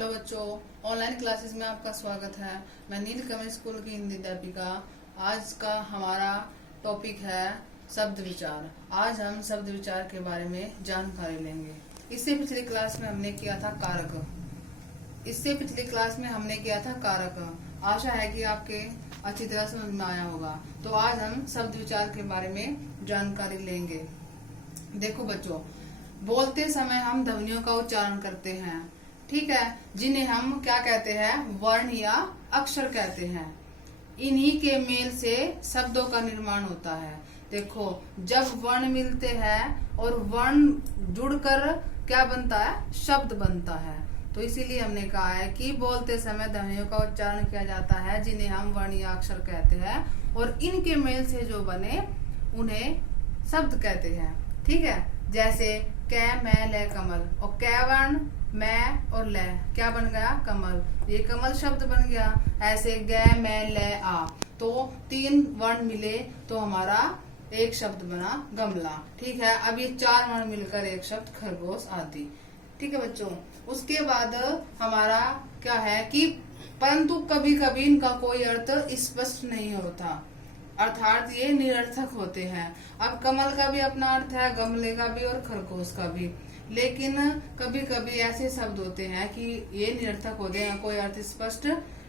Hello बच्चों, online classes में आपका स्वागत है। मैं नीलकमल स्कूल की हिंदी अध्यापिका। आज का हमारा टॉपिक है शब्द विचार। आज हम शब्द विचार के बारे में जानकारी लेंगे। इससे पिछली क्लास में हमने किया था कारक। आशा है कि आपके अच्छी तरह समझ में आया होगा। तो आज हम शब्द विचार के बारे में जानकारी लेंगे। देखो बच्चों, बोलते समय हम ध्वनियों का उच्चारण करते हैं, ठीक है, जिन्हें हम क्या कहते हैं, वर्ण या अक्षर कहते हैं। इन्हीं के मेल से शब्दों का निर्माण होता है। देखो, जब वर्ण मिलते हैं और वर्ण जुड़कर क्या बनता है, शब्द बनता है। तो इसीलिए हमने कहा है कि बोलते समय ध्वनियों का उच्चारण किया जाता है, जिन्हें हम वर्ण या अक्षर कहते हैं, और इनके मेल से जो बने उन्हें शब्द कहते हैं, ठीक है। जैसे कै, मैं, ले, कमल, और कै वर्ण, मैं और ले क्या बन गया, कमल। ये कमल शब्द बन गया। ऐसे गे, मैं, ले, आ, तो तीन वर्ण मिले तो हमारा एक शब्द बना गमला, ठीक है। अब ये चार वर्ण मिलकर एक शब्द खरगोश आदि, ठीक है बच्चों। उसके बाद हमारा क्या है कि परंतु कभी कभी इनका कोई अर्थ स्पष्ट नहीं होता, अर्थात ये निरर्थक होते हैं। अब कमल का भी अपना अर्थ है, गमले का भी और खरगोश का भी, लेकिन कभी कभी ऐसे शब्द होते हैं कि ये निरर्थक होते हैं, कोई अर्थ स्पष्ट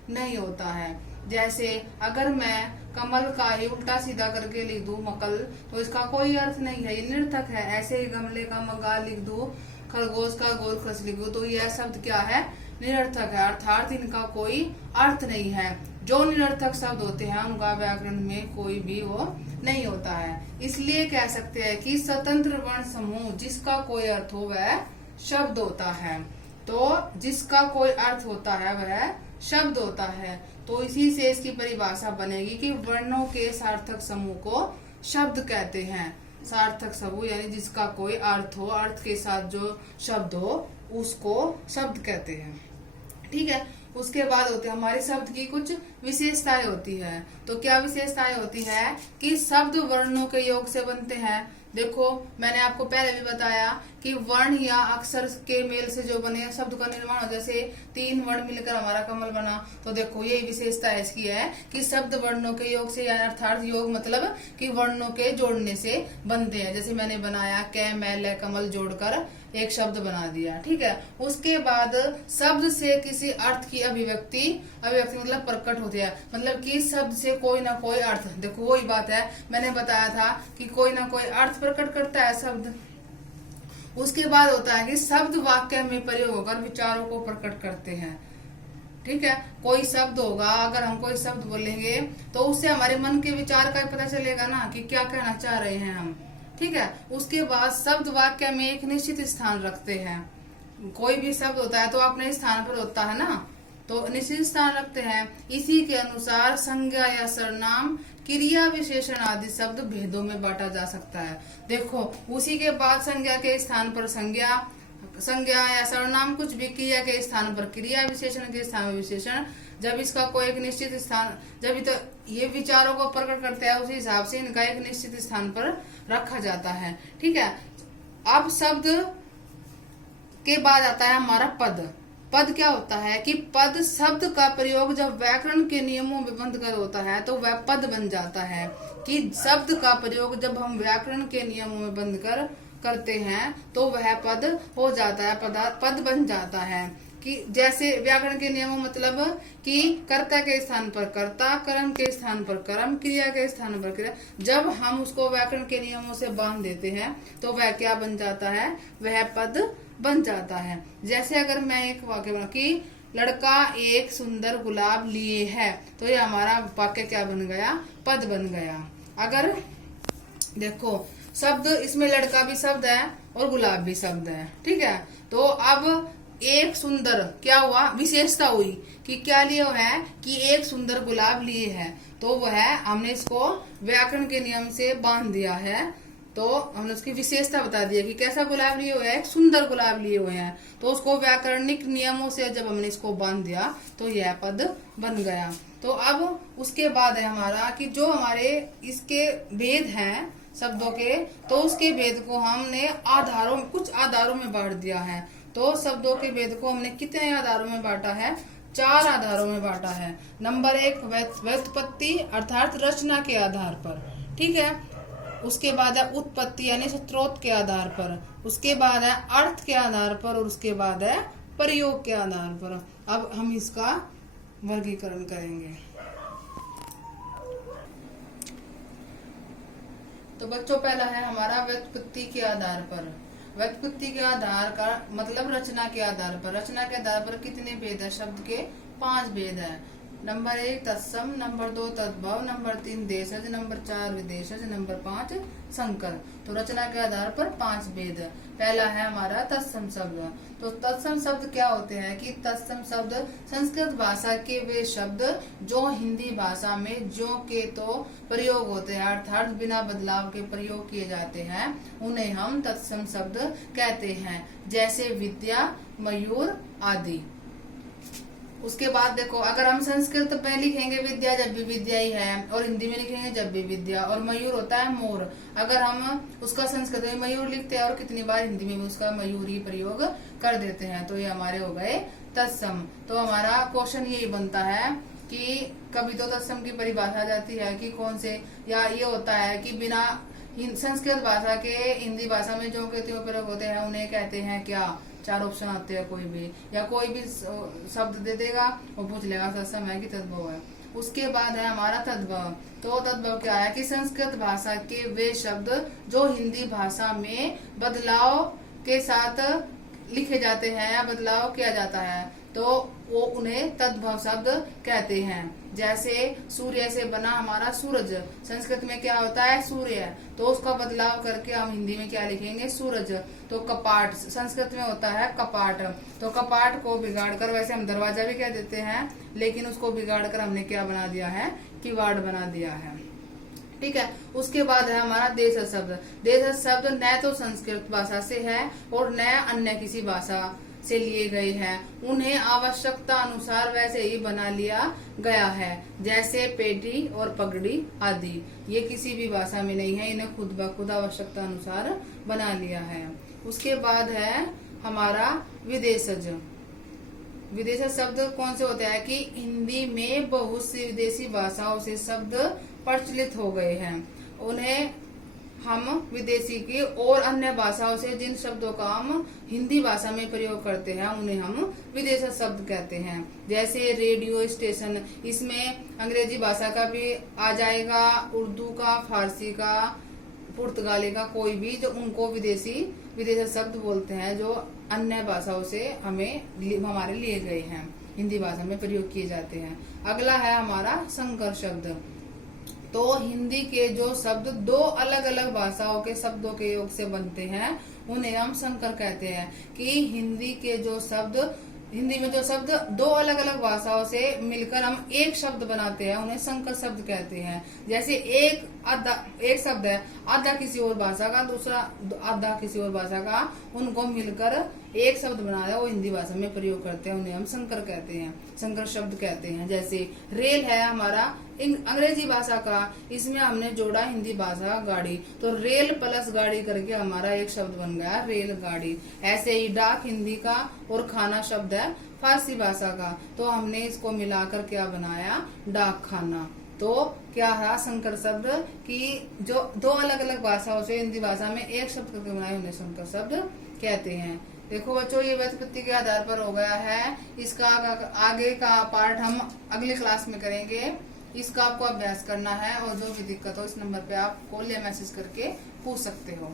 नहीं होता है। जैसे अगर मैं कमल का ही उल्टा सीधा करके लिख दूं मकल, तो इसका कोई अर्थ नहीं है, ये निरर्थक है। ऐसे ही गमले का मगा लिख दूं, खरगोश का गोल खस लिख दूं, तो यह शब्द क्या है, निरर्थक है, अर्थात इनका कोई अर्थ नहीं है। जो निरर्थक शब्द होते हैं उनका व्याकरण में कोई भी वो नहीं होता है। इसलिए कह सकते हैं कि स्वतंत्र वर्ण समूह जिसका कोई अर्थ हो वह शब्द होता है। तो जिसका कोई अर्थ होता है वह शब्द होता है। तो इसी से इसकी परिभाषा बनेगी कि वर्णों के सार्थक समूह को शब्द कहते हैं। सार्थक समूह यानी जिसका कोई अर्थ हो, अर्थ के साथ जो शब्द हो उसको शब्द कहते हैं, ठीक है। उसके बाद होते हैं हमारे शब्द की कुछ विशेषताएं होती है। तो क्या विशेषताएं होती है कि शब्द वर्णों के योग से बनते हैं। देखो, मैंने आपको पहले भी बताया कि वर्ण या अक्षर के मेल से जो बने शब्द का निर्माण हो, जैसे तीन वर्ण मिलकर हमारा कमल बना। तो देखो, ये विशेषता इसकी है कि शब्द वर्णों के योग से, यानी अर्थात योग मतलब कि वर्णों के जोड़ने से बनते हैं। जैसे मैंने बनाया कै, मैं, ले, कमल जोड़कर एक शब्द बना दिया, ठीक है। उसके बाद शब्द से किसी अर्थ की अभिव्यक्ति मतलब प्रकट होती है, मतलब कि शब्द से कोई ना कोई अर्थ। देखो, वही बात है, मैंने बताया था कि कोई ना कोई अर्थ प्रकट करता है शब्द। उसके बाद होता है कि शब्द वाक्य में प्रयोग होकर विचारों को प्रकट करते हैं, ठीक है। कोई शब्द होगा, अगर हम कोई शब्द बोलेंगे तो उससे हमारे मन के विचार का पता चलेगा ना कि क्या कहना चाह रहे हैं हम, ठीक है। उसके बाद शब्द वाक्य में एक निश्चित स्थान रखते हैं। कोई भी शब्द होता है तो अपने स्थान पर होता है ना, तो निश्चित स्थान रखते हैं। इसी के अनुसार संज्ञा या सर्वनाम, क्रिया विशेषण आदि शब्द भेदों में बांटा जा सकता है। देखो, उसी के बाद संज्ञा के स्थान पर संज्ञा या सर्वनाम, कुछ भी क्रिया के स्थान पर क्रिया, विशेषण के स्थान पर विशेषण। जब इसका कोई एक निश्चित स्थान, जब तो ये विचारों को प्रकट करते हैं, उसी हिसाब से इनका एक निश्चित स्थान पर रखा जाता है, ठीक है। अब शब्द के बाद आता है हमारा पद। पद क्या होता है कि पद शब्द का प्रयोग जब व्याकरण के नियमों में बंधकर होता है तो वह पद बन जाता है। कि शब्द का प्रयोग जब हम व्याकरण के नियमों में बंधकर करते हैं तो वह पद हो जाता है, पद बन जाता है। कि जैसे व्याकरण के नियमों मतलब कि कर्ता के स्थान पर कर्ता, कर्म के स्थान पर कर्म, क्रिया के स्थान पर क्रिया, जब हम उसको व्याकरण के नियमों से बांध देते हैं तो वह क्या बन जाता है, वह पद बन जाता है। जैसे अगर मैं एक वाक्य बना कि लड़का एक सुंदर गुलाब लिए है, तो ये हमारा वाक्य क्या बन गया, पद बन गया। अगर देखो, शब्द इसमें लड़का भी शब्द है और गुलाब भी शब्द है, ठीक है। तो अब एक सुंदर क्या हुआ, विशेषता हुई कि क्या लिए है कि एक सुंदर गुलाब लिए है, तो वह हमने इसको व्याकरण के नियम से बांध दिया है। तो हमने उसकी विशेषता बता दी है कि कैसा गुलाब लिए हुए हैं, एक सुंदर गुलाब लिए हुए हैं। तो उसको व्याकरणिक नियमों से जब हमने इसको बांध दिया तो यह पद बन गया। तो अब उसके बाद है हमारा कि जो हमारे इसके भेद हैं शब्दों के, तो उसके भेद को हमने कुछ आधारों में बांट दिया है। तो शब्दों के भेद को हमने कितने आधारों में बांटा है? 4 आधारों में बांटा है। नंबर 1 व्युत्पत्ति अर्थात रचना के आधार पर, ठीक है। उसके बाद है उत्पत्ति यानी स्रोत के आधार पर, उसके बाद है अर्थ के आधार पर, और उसके बाद है प्रयोग के आधार पर। अब हम इसका वर्गीकरण करेंगे। तो बच्चों पहला है हमारा व्युत्पत्ति के आधार पर। व्युत्पत्ति के आधार का मतलब रचना के आधार पर। रचना के आधार पर कितने भेद है? शब्द के 5 भेद है। नंबर 1 तत्सम, नंबर 2 तद्भव, नंबर 3 देशज, नंबर 4 विदेशज, नंबर 5 संकर। तो रचना के आधार पर 5 भेद। पहला है हमारा तत्सम शब्द। तो तत्सम शब्द क्या होते हैं कि तत्सम शब्द संस्कृत भाषा के वे शब्द जो हिंदी भाषा में जो के तो प्रयोग होते हैं अर्थात बिना बदलाव के प्रयोग किए जाते हैं, उन्हें हम तत्सम शब्द कहते हैं, जैसे विद्या, मयूर आदि। उसके बाद देखो, अगर हम संस्कृत में लिखेंगे विद्या जब भी विद्या ही है, और हिंदी में लिखेंगे जब भी विद्या, और मयूर होता है मोर। अगर हम उसका संस्कृत में मयूर लिखते हैं और कितनी बार हिंदी में भी उसका मयूर ही प्रयोग कर देते हैं, तो ये हमारे हो गए तत्सम। तो हमारा क्वेश्चन यही बनता है कि कभी तो तत्सम की परिभाषा जाती है कि कौन से, या ये होता है कि बिना संस्कृत भाषा के हिंदी भाषा में जो के त्यों प्रयोग होते हैं उन्हें कहते हैं क्या? 4 ऑप्शन आते हैं, कोई भी या कोई भी शब्द दे देगा और पूछ लेगा तत्सम है कि तद्भव है। उसके बाद है हमारा तद्भव। तो तद्भव क्या है कि संस्कृत भाषा के वे शब्द जो हिंदी भाषा में बदलाव के साथ लिखे जाते हैं या बदलाव किया जाता है, तो वो उन्हें तद्भव शब्द कहते हैं। जैसे सूर्य से बना हमारा सूरज, संस्कृत में क्या होता है? सूर्य, तो उसका बदलाव करके हम हिंदी में क्या लिखेंगे? सूरज। तो कपाट संस्कृत में होता है कपाट, तो कपाट को बिगाड़ कर, वैसे हम दरवाजा भी कह देते हैं, लेकिन उसको बिगाड़ कर हमने क्या बना दिया है? किवाड़ बना दिया है, ठीक है। उसके बाद है हमारा देशज शब्द। देशज शब्द न तो संस्कृत भाषा से है और न अन्य किसी भाषा से लिए गए हैं, उन्हें आवश्यकता अनुसार वैसे ही बना लिया गया है, जैसे पेटी और पगड़ी आदि। ये किसी भी भाषा में नहीं है, इन्हें खुद ब खुद आवश्यकता अनुसार बना लिया है। उसके बाद है हमारा विदेशज। विदेशज शब्द कौन से होते हैं कि हिंदी में बहुत सी विदेशी भाषाओं से शब्द प्रचलित हो गए हैं, उन्हें हम विदेशी की और अन्य भाषाओं से जिन शब्दों का हम हिंदी भाषा में प्रयोग करते हैं उन्हें हम विदेशी शब्द कहते हैं। जैसे रेडियो स्टेशन, इसमें अंग्रेजी भाषा का भी आ जाएगा, उर्दू का, फारसी का, पुर्तगाली का, कोई भी जो उनको विदेशी शब्द बोलते हैं जो अन्य भाषाओं से हमारे लिए गए हैं, हिंदी भाषा में प्रयोग किए जाते हैं। अगला है हमारा संकर शब्द। तो हिंदी के जो शब्द 2 अलग अलग भाषाओं के शब्दों के योग से बनते हैं उन्हें हम संकर कहते हैं। कि हिंदी में जो शब्द 2 अलग अलग भाषाओं से मिलकर हम एक शब्द बनाते हैं उन्हें संकर शब्द कहते हैं। जैसे एक शब्द है आधा किसी और भाषा का, दूसरा आधा किसी और भाषा का, उनको मिलकर एक शब्द बनाया वो हिंदी भाषा में प्रयोग करते हैं, उन्हें हम संकर कहते हैं, संकर शब्द कहते हैं। जैसे रेल है हमारा अंग्रेजी भाषा का, इसमें हमने जोड़ा हिंदी भाषा गाड़ी, तो रेल प्लस गाड़ी करके हमारा एक शब्द बन गया रेलगाड़ी। ऐसे ही डाक हिंदी का और खाना शब्द है फारसी भाषा का, तो हमने इसको मिलाकर क्या बनाया? डाक खाना। तो क्या है संकर शब्द कि जो 2 अलग अलग भाषाओं से हिंदी भाषा में एक शब्द करके बनाए उन्हें संकर शब्द कहते हैं। देखो बच्चों, ये व्युत्पत्ति के आधार पर हो गया है। इसका आगे का पार्ट हम अगली क्लास में करेंगे। इसका आपको अभ्यास करना है और जो भी दिक्कत हो इस नंबर पे आप कॉल या मैसेज करके पूछ सकते हो।